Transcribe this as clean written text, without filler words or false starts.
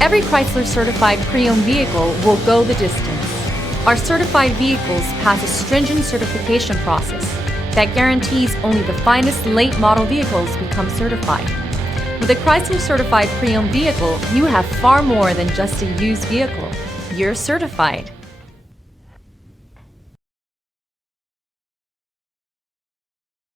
Every Chrysler certified pre-owned vehicle will go the distance. Our certified vehicles pass a stringent certification process that guarantees only the finest late model vehicles become certified. With a Chrysler certified pre-owned vehicle, you have far more than just a used vehicle. You're certified.